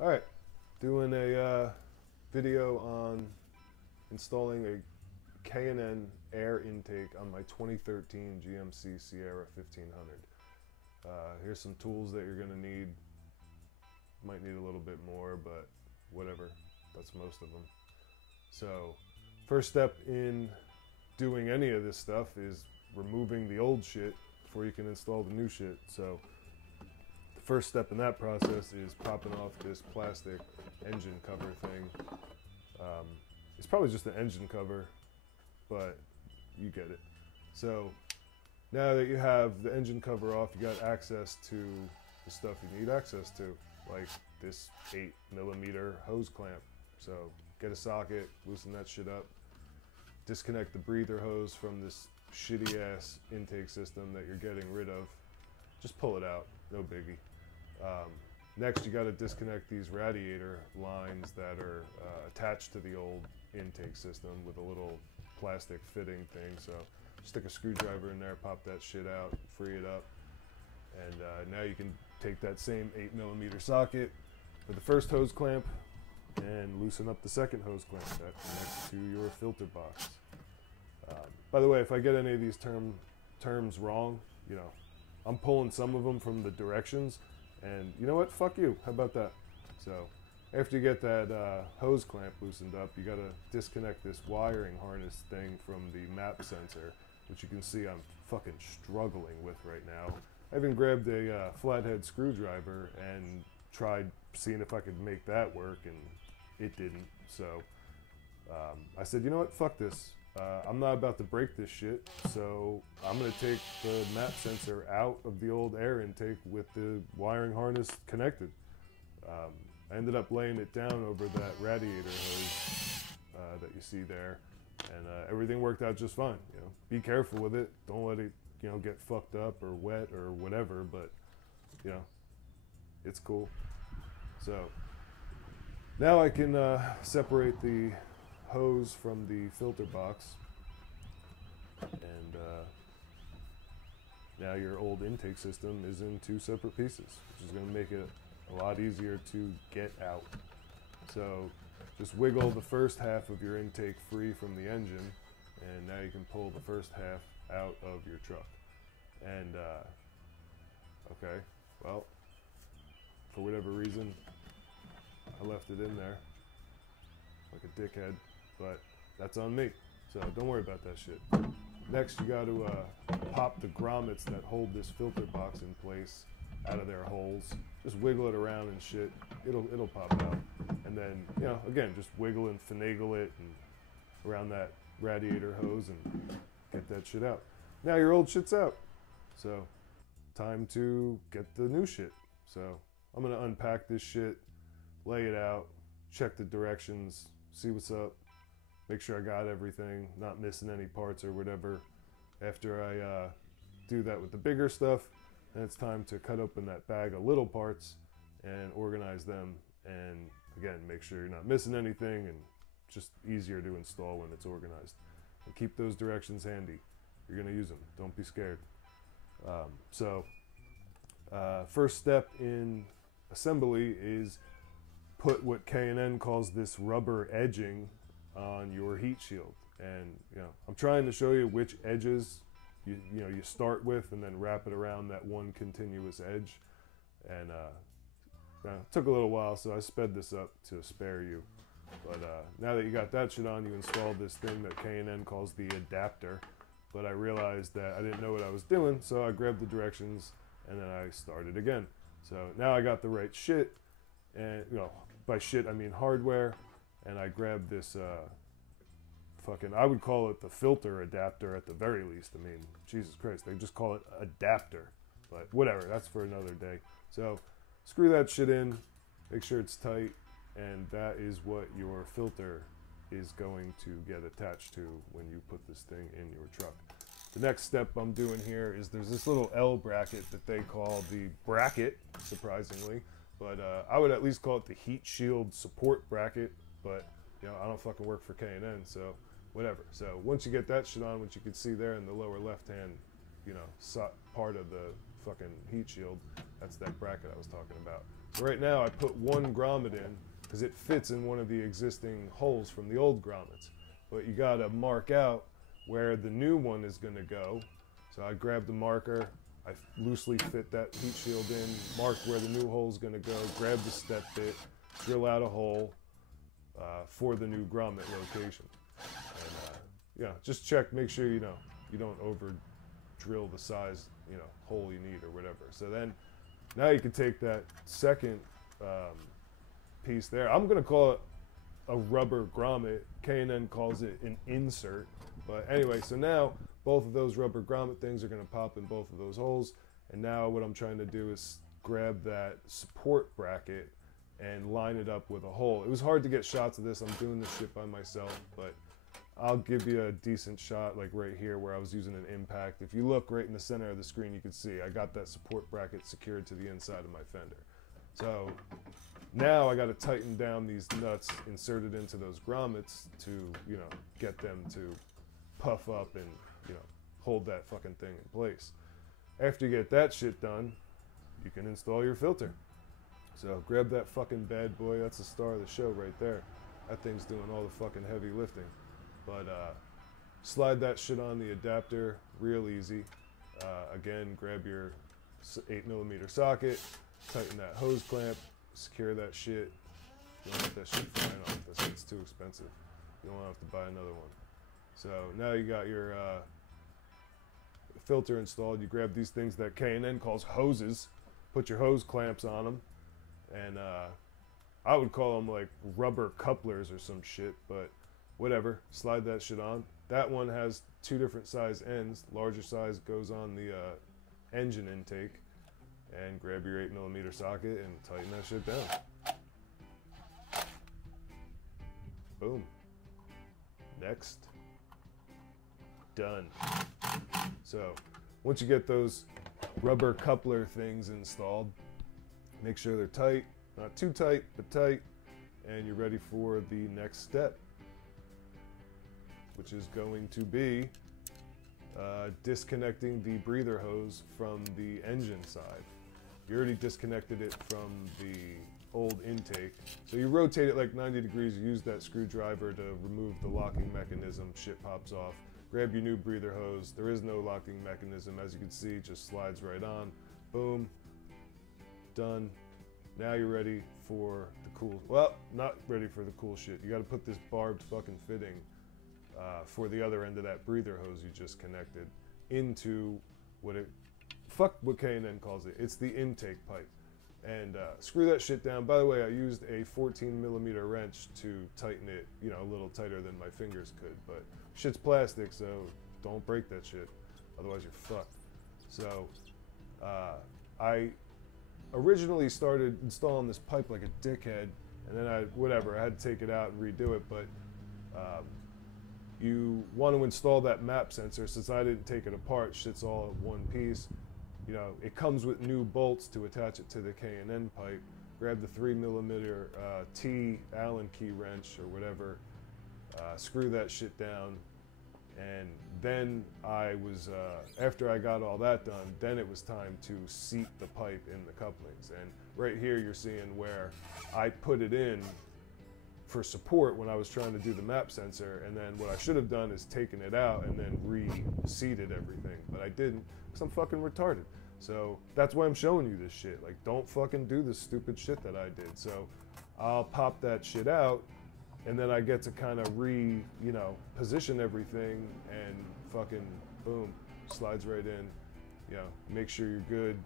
Alright, doing a video on installing a K&N air intake on my 2013 GMC Sierra 1500. Here's some tools that you're going to need. Might need a little bit more, but whatever. That's most of them. So, first step in doing any of this stuff is removing the old shit before you can install the new shit. So, the first step in that process is popping off this plastic engine cover thing. It's probably just an engine cover, but you get it. So now that you have the engine cover off, you got access to the stuff you need access to, like this 8mm hose clamp. So get a socket, loosen that shit up, disconnect the breather hose from this shitty ass intake system that you're getting rid of. Just pull it out, no biggie. Next, you got to disconnect these radiator lines that are attached to the old intake system with a little plastic fitting thing. So stick a screwdriver in there, pop that shit out, free it up, and now you can take that same 8mm socket with the first hose clamp and loosen up the second hose clamp that connects to your filter box. By the way, if I get any of these terms wrong, you know, I'm pulling some of them from the directions. And you know what? Fuck you. How about that? So after you get that hose clamp loosened up, you got to disconnect this wiring harness thing from the map sensor, which you can see I'm fucking struggling with right now. I even grabbed a flathead screwdriver and tried seeing if I could make that work, and it didn't. So I said, you know what? Fuck this. I'm not about to break this shit, so I'm going to take the map sensor out of the old air intake with the wiring harness connected. I ended up laying it down over that radiator hose that you see there, and everything worked out just fine. You know, be careful with it. Don't let it, you know, get fucked up or wet or whatever, but, you know, it's cool. So now I can separate the hose from the filter box, and now your old intake system is in two separate pieces, which is going to make it a lot easier to get out. So just wiggle the first half of your intake free from the engine, and now you can pull the first half out of your truck. And okay, well, for whatever reason I left it in there like a dickhead, but that's on me, so don't worry about that shit. Next, you got to pop the grommets that hold this filter box in place out of their holes. Just wiggle it around and shit. It'll pop out, and then, you know, again, just wiggle and finagle it and around that radiator hose and get that shit out. Now your old shit's out, so time to get the new shit. So I'm gonna unpack this shit, lay it out, check the directions, see what's up, make sure I got everything, not missing any parts or whatever. After I do that with the bigger stuff, then it's time to cut open that bag of little parts and organize them, and again, make sure you're not missing anything, and just easier to install when it's organized. And keep those directions handy. You're gonna use them, don't be scared. First step in assembly is put what K&N calls this rubber edging on your heat shield. And, you know, I'm trying to show you which edges you start with, and then wrap it around that one continuous edge. And it took a little while, so I sped this up to spare you. But now that you got that shit on, you installed this thing that K&N calls the adapter. But I realized that I didn't know what I was doing, so I grabbed the directions and then I started again. So now I got the right shit. And, you know, by shit I mean hardware, and I grabbed this I would call it the filter adapter at the very least. I mean, Jesus Christ, they just call it adapter, but whatever, that's for another day. So screw that shit in, make sure it's tight, and that is what your filter is going to get attached to when you put this thing in your truck. The next step I'm doing here is there's this little L bracket that they call the bracket, surprisingly. But I would at least call it the heat shield support bracket. But, you know, I don't fucking work for K&N, so whatever. So once you get that shit on, which you can see there in the lower left-hand, you know, part of the fucking heat shield. That's that bracket I was talking about. So right now I put one grommet in because it fits in one of the existing holes from the old grommets. But you gotta mark out where the new one is gonna go. So I grabbed the marker, I loosely fit that heat shield in, marked where the new hole is gonna go, grab the step bit, drill out a hole for the new grommet location. And just check, make sure you don't over drill the size hole you need or whatever. So then now you can take that second piece there. I'm gonna call it a rubber grommet. K&N calls it an insert. But anyway, so now both of those rubber grommet things are gonna pop in both of those holes. And now what I'm trying to do is grab that support bracket and line it up with a hole. It was hard to get shots of this. I'm doing this shit by myself, but I'll give you a decent shot like right here where I was using an impact. If you look right in the center of the screen, you can see I got that support bracket secured to the inside of my fender. So now I got to tighten down these nuts inserted into those grommets to, get them to puff up and, hold that fucking thing in place. After you get that shit done, you can install your filter. So grab that fucking bad boy. That's the star of the show right there. That thing's doing all the fucking heavy lifting. But slide that shit on the adapter real easy. Again, grab your 8mm socket, tighten that hose clamp, secure that shit. You don't want that shit flying off. That shit's too expensive. You don't have to buy another one. So now you got your filter installed. You grab these things that K&N calls hoses, put your hose clamps on them, and I would call them like rubber couplers or some shit, but whatever, slide that shit on. That one has two different size ends. Larger size goes on the engine intake, and grab your 8mm socket and tighten that shit down. Boom. Next. Done. So once you get those rubber coupler things installed, make sure they're tight, not too tight, but tight, and you're ready for the next step, which is going to be disconnecting the breather hose from the engine side. You already disconnected it from the old intake, so you rotate it like 90 degrees, you use that screwdriver to remove the locking mechanism, shit pops off. Grab your new breather hose. There is no locking mechanism, as you can see, it just slides right on. Boom, done. Now you're ready for the cool, well, not ready for the cool shit. You gotta put this barbed fucking fitting for the other end of that breather hose you just connected into what K&N calls it. It's the intake pipe. And screw that shit down. By the way, I used a 14mm wrench to tighten it, a little tighter than my fingers could, but shit's plastic, so don't break that shit, otherwise you're fucked. So I originally started installing this pipe like a dickhead, and then I had to take it out and redo it, but you want to install that map sensor. Since I didn't take it apart, shit's all in one piece. It comes with new bolts to attach it to the K&N pipe. Grab the 3mm T Allen key wrench or whatever, screw that shit down, and then after I got all that done, then it was time to seat the pipe in the couplings. And right here you're seeing where I put it in for support when I was trying to do the map sensor, and then what I should have done is taken it out and then reseated everything, but I didn't because I'm fucking retarded. So that's why I'm showing you this shit. Like, don't fucking do this stupid shit that I did. So I'll pop that shit out, and then I get to kind of position everything, and fucking boom, slides right in. Make sure you're good.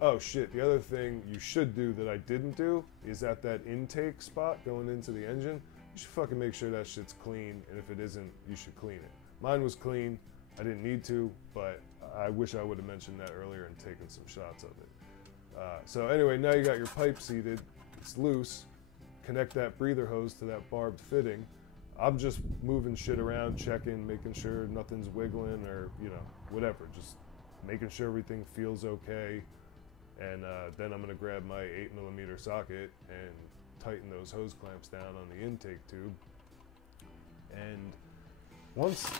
Oh shit, the other thing you should do that I didn't do is at that intake spot going into the engine, you should fucking make sure that shit's clean, and if it isn't, you should clean it. Mine was clean. I didn't need to, but I wish I would have mentioned that earlier and taken some shots of it. So anyway, now you got your pipe seated, it's loose. Connect that breather hose to that barbed fitting. I'm just moving shit around, checking, making sure nothing's wiggling or, whatever. Just making sure everything feels okay. And then I'm gonna grab my 8mm socket and tighten those hose clamps down on the intake tube. And once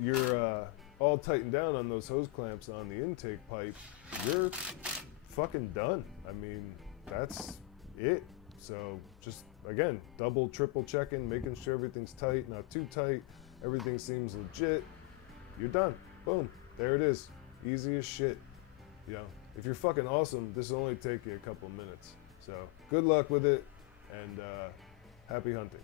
you're all tightened down on those hose clamps on the intake pipe, you're fucking done. I mean, that's it. So just, again, double, triple checking, making sure everything's tight, not too tight, everything seems legit. You're done. Boom. There it is. Easy as shit. You know, if you're fucking awesome, this will only take you a couple minutes. So good luck with it, and happy hunting.